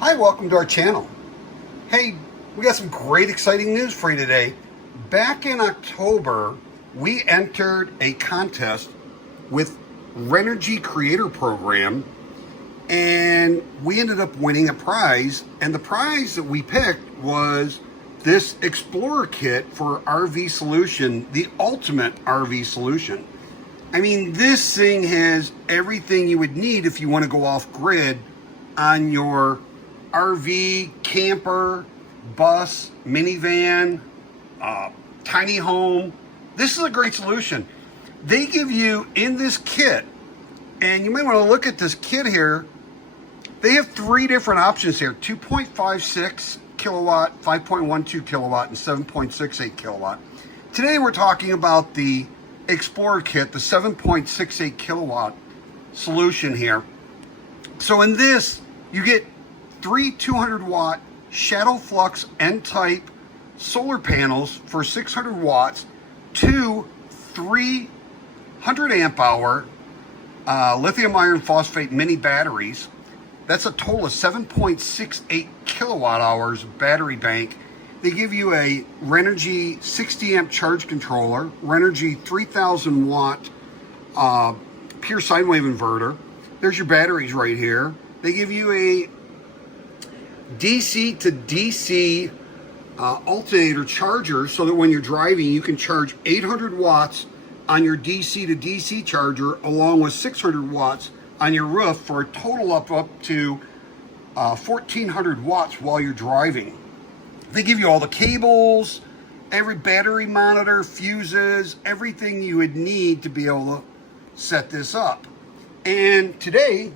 Hi, welcome to our channel. Hey, we got some great exciting news for you today. Back in October, we entered a contest with Renogy Creator Program, and we ended up winning a prize. And the prize that we picked was this Explorer kit for RV Solution, the ultimate RV solution. I mean, this thing has everything you would need if you want to go off grid on your RV, camper, bus, minivan, tiny home. This is a great solution. They give you in this kit, and you might want to look at this kit here. They have three different options here: 2.56 kilowatt, 5.12 kilowatt, and 7.68 kilowatt. Today we're talking about the Explorer kit, the 7.68 kilowatt solution here. So in this, you get three 200 watt shadow flux N-type solar panels for 600 watts, two 300 amp hour lithium iron phosphate mini batteries. That's a total of 7.68 kilowatt hours battery bank. They give you a Renogy 60 amp charge controller, Renogy 3000 watt pure sine wave inverter. There's your batteries right here. They give you a DC to DC alternator charger so that when you're driving, you can charge 800 watts on your DC to DC charger along with 600 watts on your roof for a total up to 1400 watts while you're driving. They give you all the cables, every battery monitor, fuses, everything you would need to be able to set this up. And today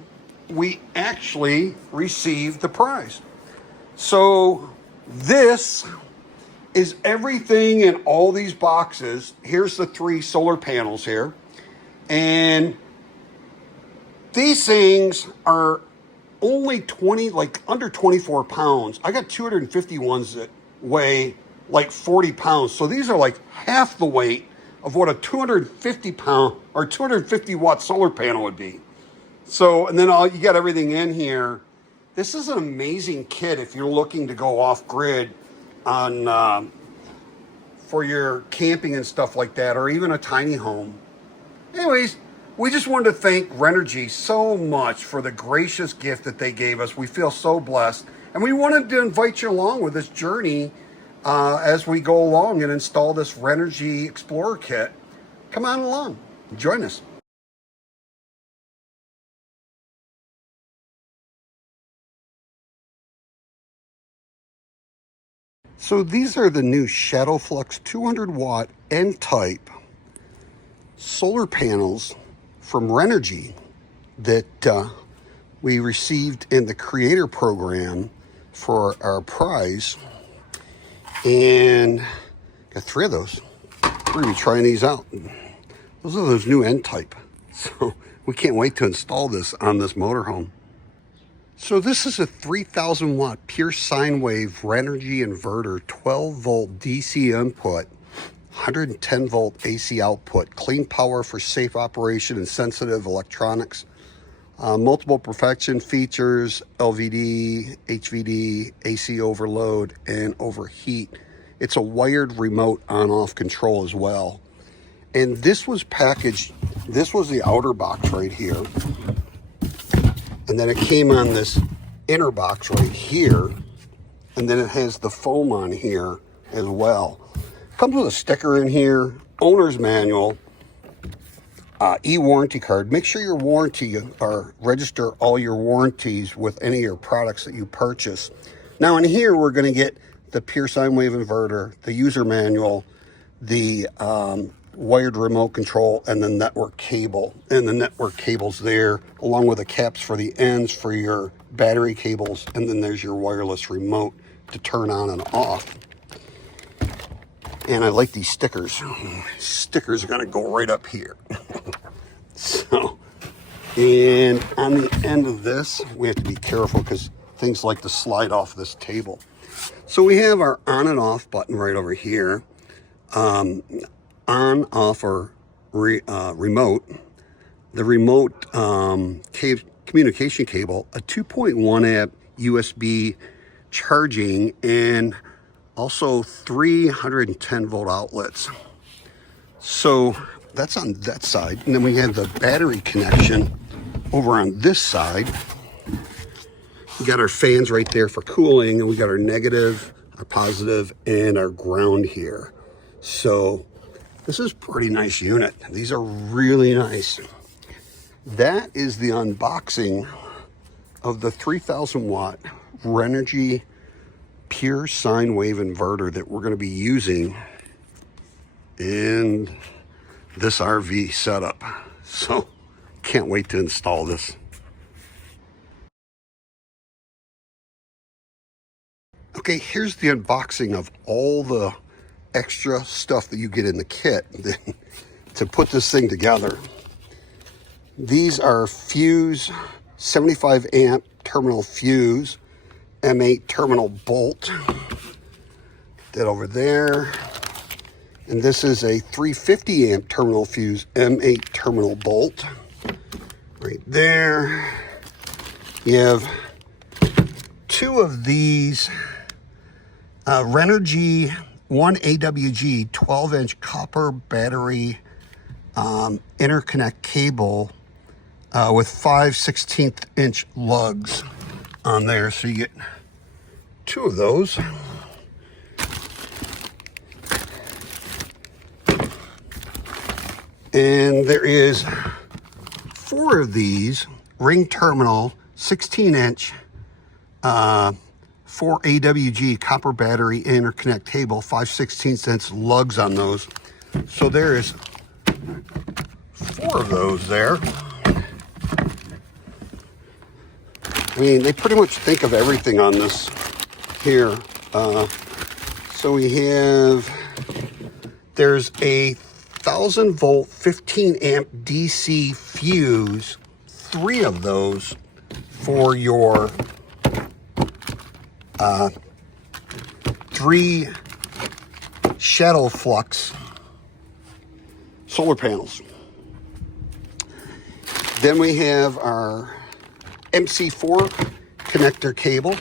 we actually received the prize. So this is everything in all these boxes. Here's the three solar panels here. And these things are only under 24 pounds. I got 250 ones that weigh like 40 pounds. So these are like half the weight of what a 250 pound or 250 watt solar panel would be. So, and then you got everything in here. This is an amazing kit if you're looking to go off grid on for your camping and stuff like that, or even a tiny home. Anyways, we just wanted to thank Renogy so much for the gracious gift that they gave us. We feel so blessed, and we wanted to invite you along with this journey as we go along and install this Renogy Explorer kit. Come on along, join us. So these are the new Shadow Flux 200 watt N-type solar panels from Renogy that we received in the Creator Program for our prize. And got three of those. We're gonna be trying these out. Those are those new N-type. So we can't wait to install this on this motorhome. So this is a 3000 watt pure sine wave Renogy inverter, 12 volt DC input, 110 volt AC output, clean power for safe operation and sensitive electronics, multiple perfection features, LVD, HVD, AC overload, and overheat. It's a wired remote on-off control as well. And this was packaged, this was the outer box right here. And then it came on this inner box right here. And then it has the foam on here as well. Comes with a sticker in here, owner's manual, e-warranty card. Make sure your warranty or register all your warranties with any of your products that you purchase. Now in here, we're going to get the pure sine wave inverter, the user manual, the wired remote control, and the network cable. And the network cable's there, along with the caps for the ends for your battery cables. And then there's your wireless remote to turn on and off. And I like these stickers. Stickers are gonna go right up here. So, and on the end of this, we have to be careful because things like to slide off this table. So we have our on and off button right over here. On, off, or remote. The remote communication cable, a 2.1 amp USB charging, and also 310 volt outlets. So that's on that side. And then we have the battery connection over on this side. We got our fans right there for cooling, and we got our negative, our positive, and our ground here. So this is a pretty nice unit. These are really nice. That is the unboxing of the 3000 watt Renogy pure sine wave inverter that we're going to be using in this RV setup. So can't wait to install this. Okay, here's the unboxing of all the extra stuff that you get in the kit to put this thing together. These are fuse, 75 amp terminal fuse, M8 terminal bolt. That over there. And this is a 350 amp terminal fuse, M8 terminal bolt. Right there. You have two of these Renogy 1 AWG 12-inch copper battery interconnect cable with 5/16 inch lugs on there. So you get two of those. And there is four of these ring terminal 16-inch 4 AWG copper battery interconnect cable, 5/16 inch lugs on those. So there is four of those there. I mean, they pretty much think of everything on this here. So we have, there's a 1000 volt 15 amp DC fuse, three of those for your 3 shadow flux solar panels. Then we have our MC4 connector cable.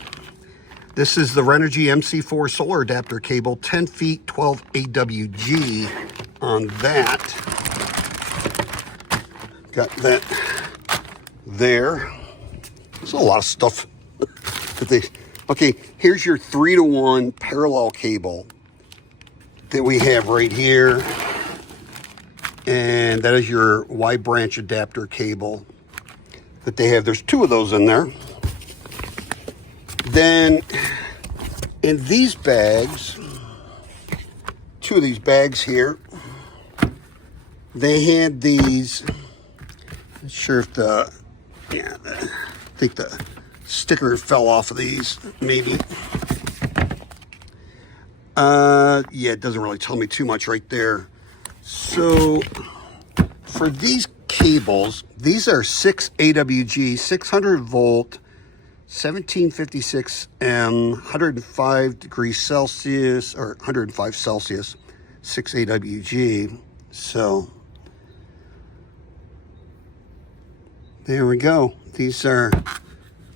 This is the Renogy MC4 solar adapter cable, 10 feet, 12 AWG on that. Got that there. There's a lot of stuff that they... Okay, here's your 3-to-1 parallel cable that we have right here. And that is your Y branch adapter cable that they have. There's two of those in there. Then in these bags, two of these bags here, they had these, not sure if I think the sticker fell off of these, maybe. Yeah, it doesn't really tell me too much right there. So for these cables, these are 6 AWG, 600 volt, 1756 M, 105 degrees Celsius, or 105 Celsius, 6 AWG. So there we go. These are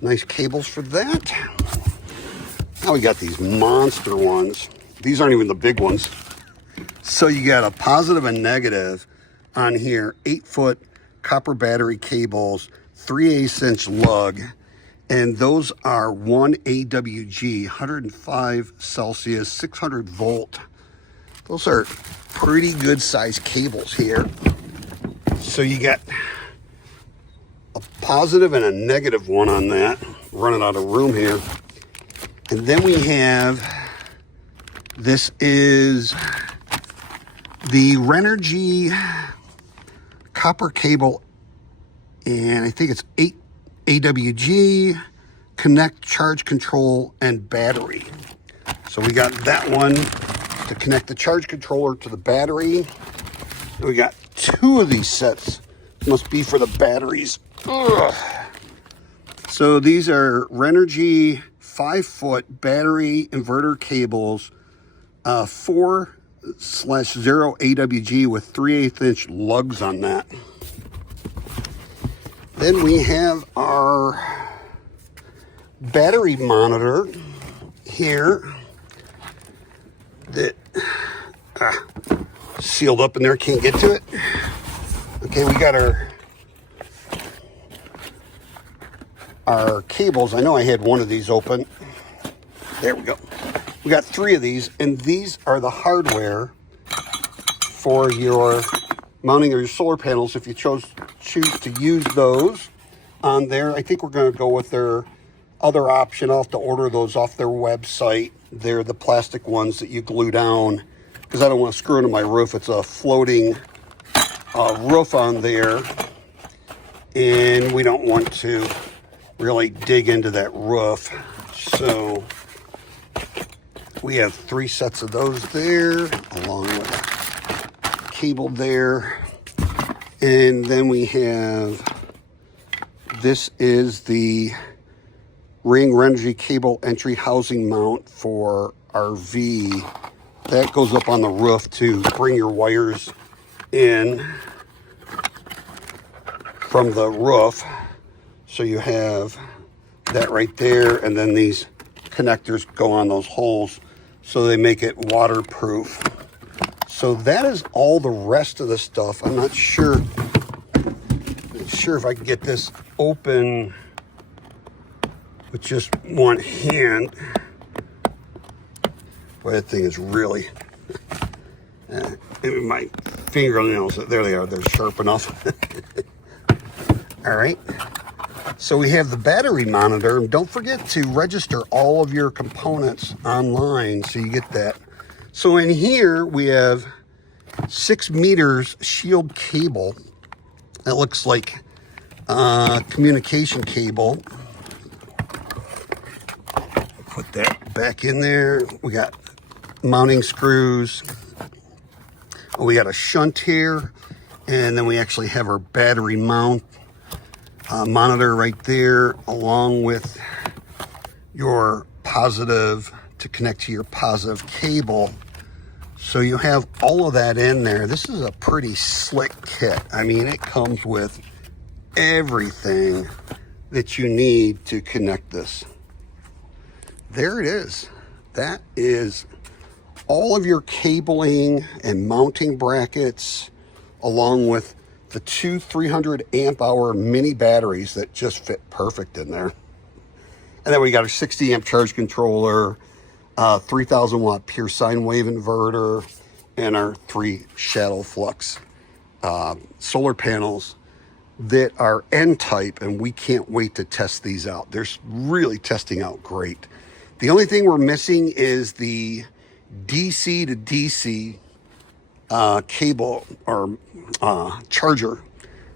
nice cables for that. Now we got these monster ones. These aren't even the big ones. So you got a positive and negative on here, 8-foot copper battery cables, 3/8 inch lug, and those are 1 AWG, 105 Celsius, 600 volt. Those are pretty good sized cables here. So you got a positive and a negative one on that. Running out of room here. And then we have, this is the Renogy copper cable, and I think it's 8 AWG, connect, charge control, and battery. So we got that one to connect the charge controller to the battery. And we got two of these sets. Must be for the batteries. Ugh. So these are Renogy 5-foot battery inverter cables, 4/0 AWG with 3/8 inch lugs on that. Then we have our battery monitor here that sealed up in there, can't get to it. Okay, we got our cables. I know I had one of these open. There we go. We got 3 of these, and these are the hardware for your mounting of your solar panels if you choose to use those on there. I think we're going to go with their other option. I'll have to order those off their website. They're the plastic ones that you glue down because I don't want to screw into my roof. It's a floating roof on there, and we don't want to really dig into that roof. So we have 3 sets of those there, along with cable there. And then we have, this is the Renogy cable entry housing mount for RV. That goes up on the roof to bring your wires in from the roof. So you have that right there, and then these connectors go on those holes so they make it waterproof. So that is all the rest of the stuff. I'm not sure if I can get this open with just one hand. Boy, that thing is really, maybe my fingernails, there they are, they're sharp enough. All right. So we have the battery monitor, and don't forget to register all of your components online so you get that. So in here we have 6 meters shield cable. That looks like communication cable. Put that back in there. We got mounting screws. We got a shunt here, and then we actually have our battery monitor right there, along with your positive to connect to your positive cable. So you have all of that in there. This is a pretty slick kit. I mean, it comes with everything that you need to connect this. There it is. That is all of your cabling and mounting brackets, along with the 2 300 amp hour mini batteries that just fit perfect in there. And then we got a 60 amp charge controller, 3000 watt pure sine wave inverter, and our 3 shadow flux solar panels that are N-type, and we can't wait to test these out. They're really testing out great. The only thing we're missing is the DC to DC cable or charger,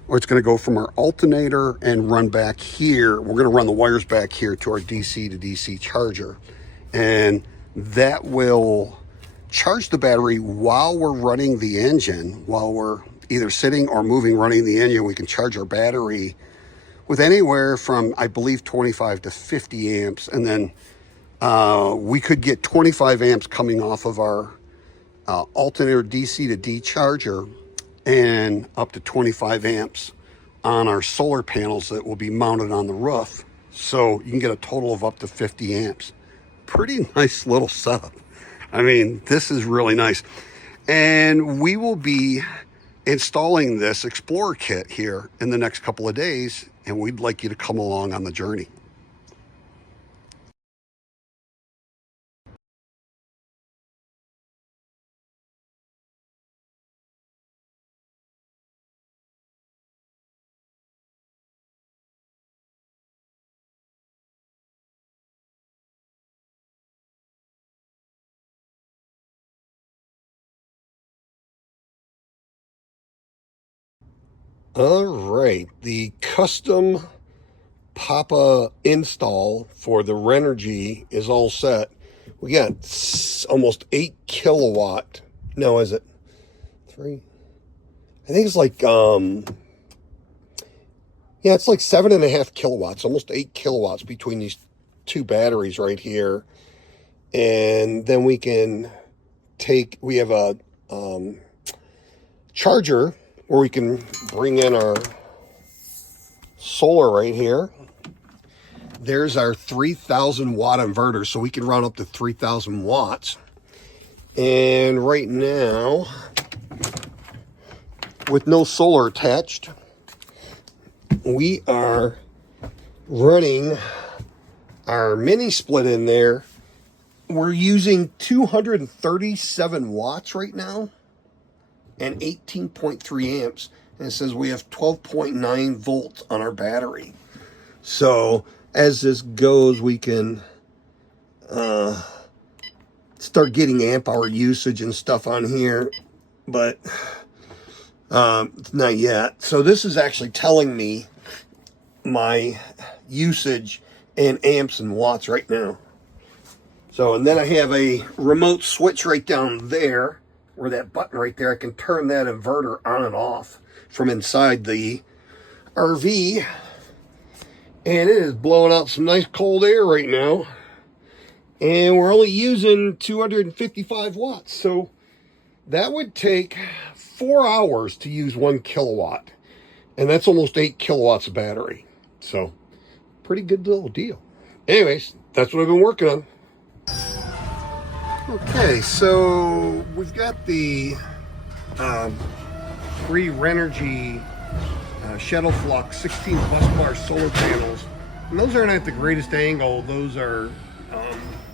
where it's going to go from our alternator and run back here. We're going to run the wires back here to our DC to DC charger, and that will charge the battery while we're running the engine. While we're either sitting or moving running the engine, we can charge our battery with anywhere from, I believe, 25 to 50 amps, and then we could get 25 amps coming off of our alternator DC to D charger, and up to 25 amps on our solar panels that will be mounted on the roof. So you can get a total of up to 50 amps. Pretty nice little setup. I mean, this is really nice. And we will be installing this Explorer kit here in the next couple of days, and we'd like you to come along on the journey. All right, the custom Papa install for the Renogy is all set. We got almost 8 kilowatt. No, is it 3? I think it's like yeah, it's like 7.5 kilowatts, almost 8 kilowatts between these 2 batteries right here. And then we can we have a charger where we can bring in our solar right here. there's our 3,000 watt inverter, so we can run up to 3,000 watts. And right now, with no solar attached, we are running our mini split in there. We're using 237 watts right now and 18.3 amps. And it says we have 12.9 volts on our battery. So as this goes, we can start getting amp hour usage and stuff on here, but not yet. So this is actually telling me my usage in amps and watts right now. So, and then I have a remote switch right down there, where that button right there, I can turn that inverter on and off from inside the RV. And it is blowing out some nice cold air right now. And we're only using 255 watts. So that would take 4 hours to use 1 kilowatt. And that's almost 8 kilowatts of battery. So pretty good little deal. Anyways, that's what I've been working on. Okay, so we've got the free Renogy Shuttle Flux 16 bus bar solar panels. And those aren't at the greatest angle. Those are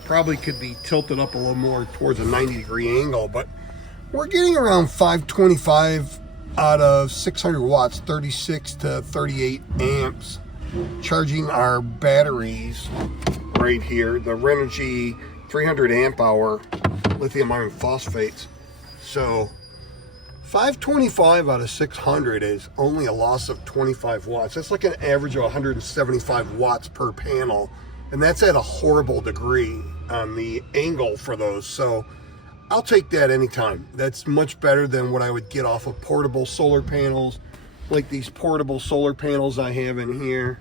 probably could be tilted up a little more towards a 90-degree angle, but we're getting around 525 out of 600 watts, 36 to 38 amps, charging our batteries right here, the Renogy 300 amp hour lithium iron phosphates. So 525 out of 600 is only a loss of 25 watts. That's like an average of 175 watts per panel, and that's at a horrible degree on the angle for those. So I'll take that anytime. That's much better than what I would get off of portable solar panels, like these portable solar panels I have in here.